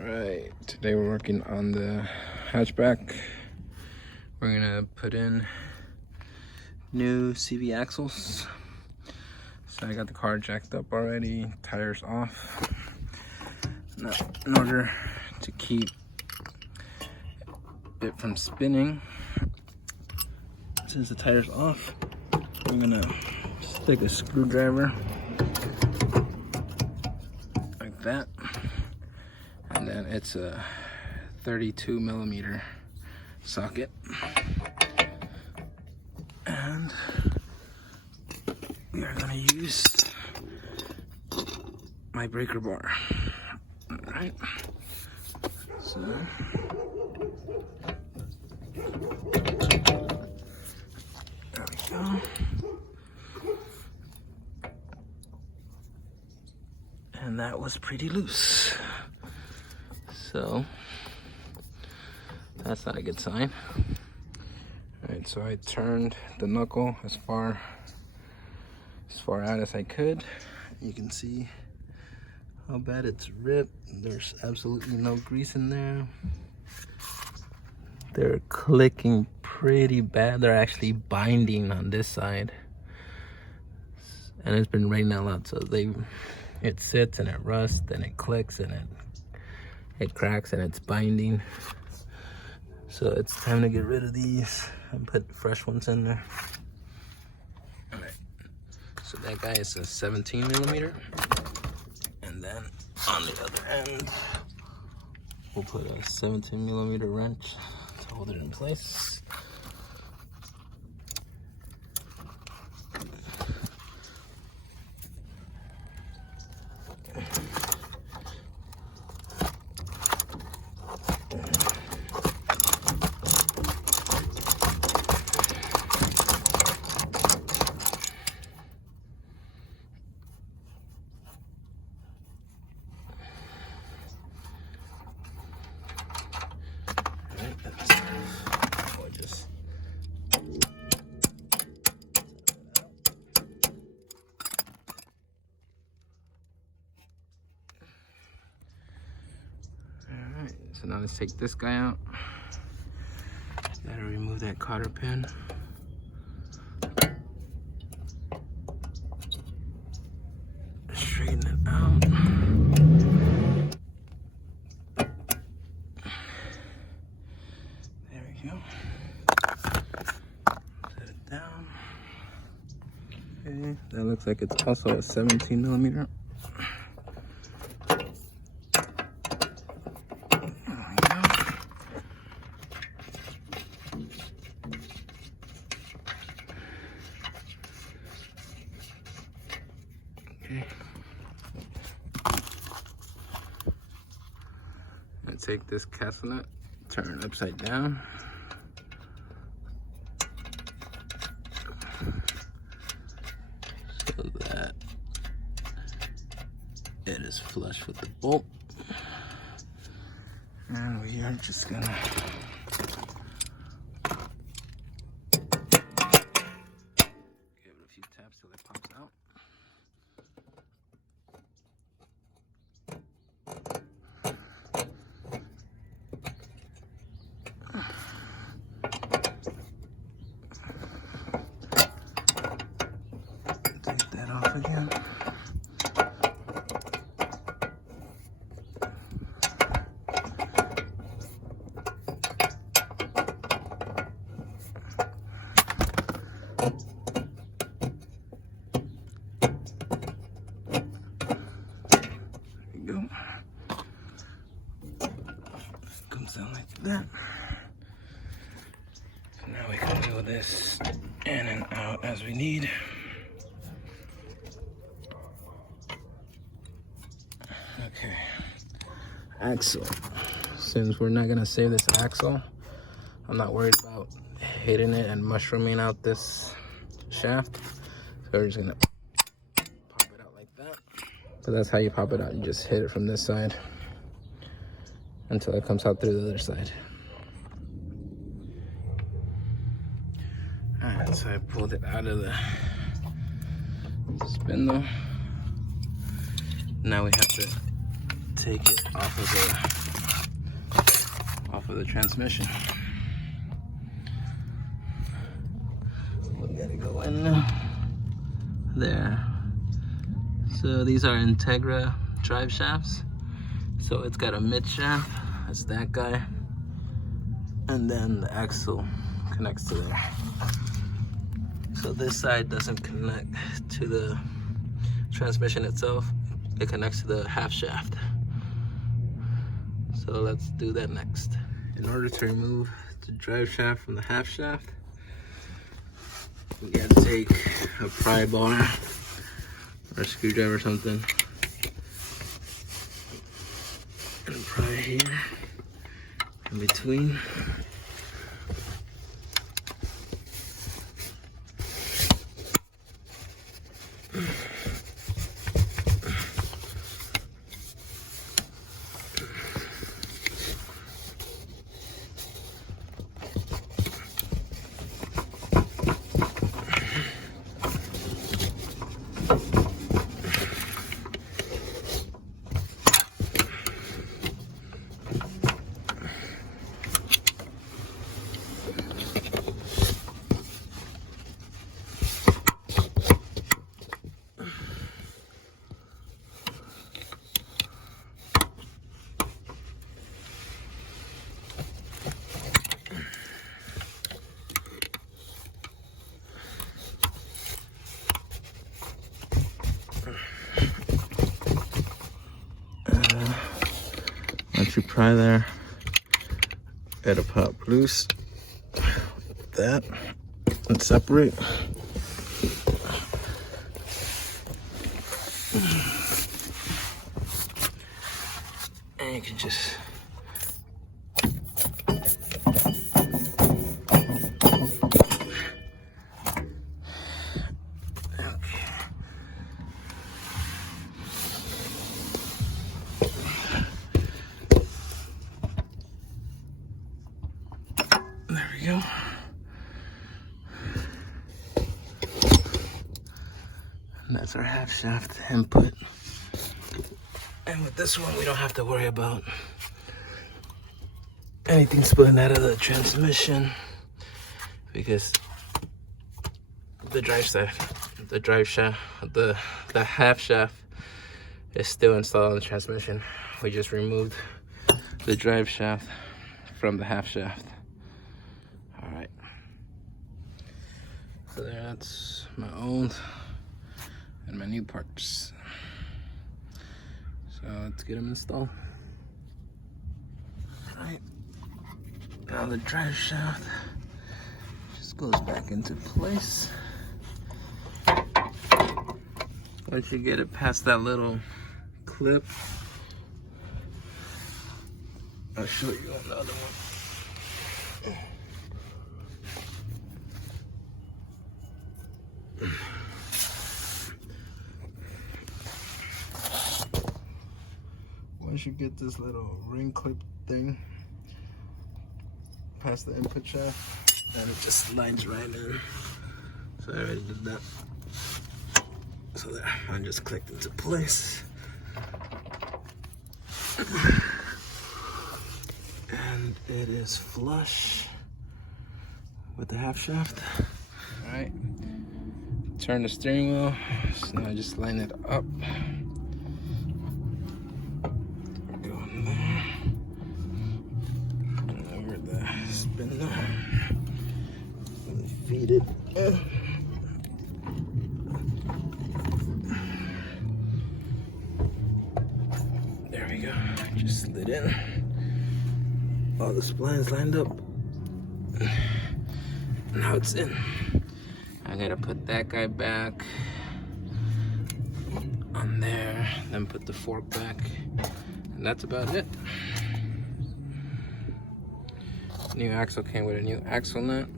Alright, today we're working on the hatchback. We're gonna put in new CV axles. So I got the car jacked up already, tires off. Now, in order to keep it from spinning, since the tire's off, I'm gonna stick a screwdriver like that. And then it's a 32 millimeter socket. And we are gonna use my breaker bar. All right. So there we go. And that was pretty loose. So that's not a good sign. All right, so I turned the knuckle as far out as I could. You can see how bad it's ripped. There's absolutely no grease in there. They're clicking pretty bad. They're actually binding on this side. And it's been raining a lot, so it sits and it rusts and it clicks and it cracks and it's binding. So it's time to get rid of these and put fresh ones in there. All right, so that guy is a 17 millimeter. And then on the other end, we'll put a 17 millimeter wrench to hold it in place. So now let's take this guy out. Gotta remove that cotter pin. Straighten it out. There we go. Set it down. Okay, that looks like it's also a 17 millimeter. And take this castle nut, turn it upside down. So that it is flush with the bolt. And we are just gonna give it a few taps till it pops out. Take that off again. Go. Comes down like that. So now we can wheel this in and out as we need. Okay. Axle. Since we're not gonna save this axle, I'm not worried about hitting it and mushrooming out this shaft. So we're just gonna pop it out like that. So that's how you pop it out. You just hit it from this side until it comes out through the other side. Alright, so I pulled it out of the spindle. Now we have to take it off of the off of the transmission. We gotta go in there. So these are Integra drive shafts. So it's got a mid shaft, that's that guy, and then the axle connects to there. So this side doesn't connect to the transmission itself, it connects to the half shaft. So let's do that next. In order to remove the drive shaft from the half shaft, we gotta take a pry bar or a screwdriver or something and pry here in between. Once you pry there, it'll pop loose like that and separate. And you can just go. And that's our half shaft input. And with this one, we don't have to worry about anything splitting out of the transmission because the half shaft is still installed in the transmission. We just removed the drive shaft from the half shaft. Alright, so that's my old and my new parts. So let's get them installed. Alright, now the drive shaft just goes back into place. Once you get it past that little clip, I'll show you another one. Once you get this little ring clip thing past the input shaft, and it just slides right in. So I already did that. So there, mine just clicked into place. And it is flush with the half shaft. All right, turn the steering wheel. So now I just line it up. Go in there. And over the spindle. And feed it in. There we go. Just slid in. All the splines lined up. Now it's in. I gotta put that guy back on there, then put the fork back, and that's about it. New axle came with a new axle nut,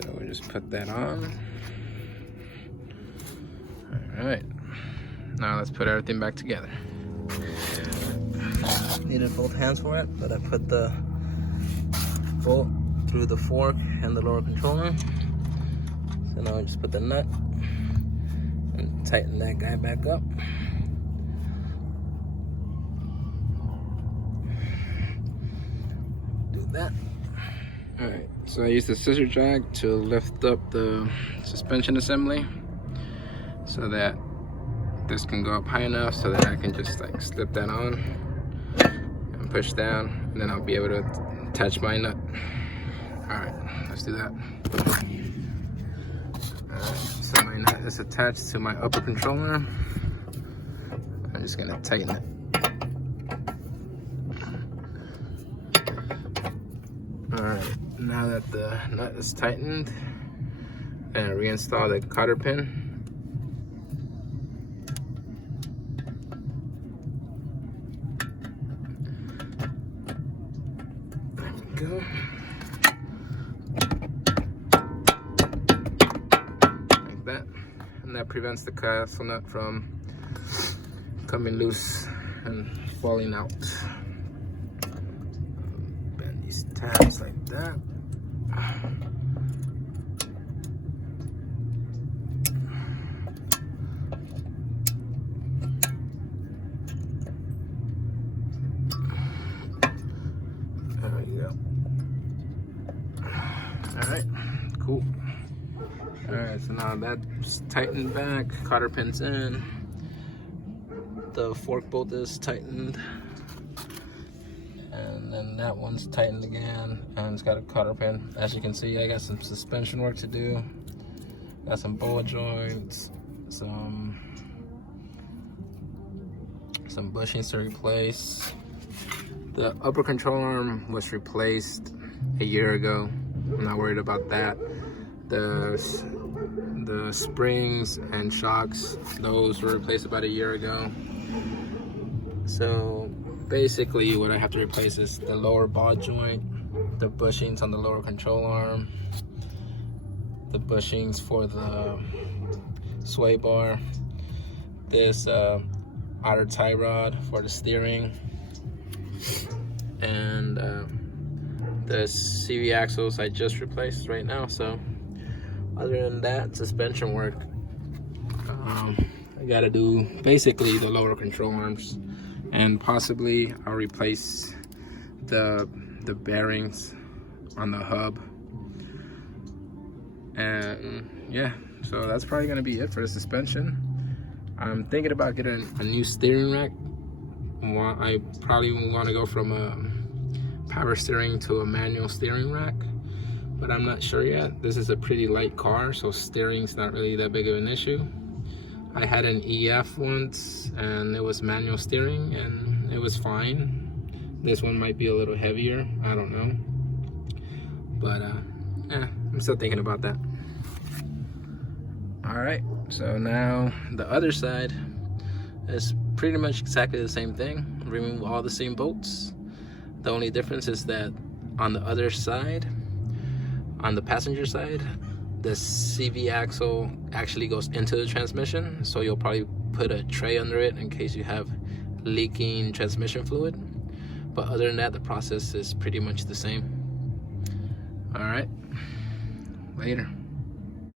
so we just put that on. All right, now let's put everything back together. Needed both hands for it, but I put the bolt through the fork and the lower controller. So now I just put the nut and tighten that guy back up. like that. Alright, so I used the scissor jack to lift up the suspension assembly so that this can go up high enough so that I can just like slip that on and push down, and then I'll be able to attach my nut. Alright, let's do that. Alright, so my nut is attached to my upper controller. I'm just gonna tighten it. Alright, now that the nut is tightened, and reinstall the cotter pin. There we go. Like that. And that prevents the castle nut from coming loose and falling out. Bend these tabs like that. There we go. Alright, cool. Alright, so now that's tightened back, cotter pin's in. The fork bolt is tightened. And then that one's tightened again, and it's got a cotter pin. As you can see, I got some suspension work to do. Got some ball joints, some bushings to replace. The upper control arm was replaced a year ago. I'm not worried about that. The springs and shocks, those were replaced about a year ago. So basically what I have to replace is the lower ball joint, the bushings on the lower control arm, the bushings for the sway bar, this outer tie rod for the steering, and the CV axles I just replaced right now. So other than that, suspension work, I gotta do basically the lower control arms, and possibly I'll replace the bearings on the hub. And yeah, so that's probably gonna be it for the suspension. I'm thinking about getting a new steering rack. I probably want to go from a power steering to a manual steering rack, but I'm not sure yet. This is a pretty light car, so steering's not really that big of an issue. I had an EF once and it was manual steering and it was fine. This one might be a little heavier, I don't know, but yeah, I'm still thinking about that. All right, so now the other side is pretty much exactly the same thing. Remove all the same bolts. The only difference is that on the other side, on the passenger side, the CV axle actually goes into the transmission, so you'll probably put a tray under it in case you have leaking transmission fluid. But other than that, the process is pretty much the same. All right, later.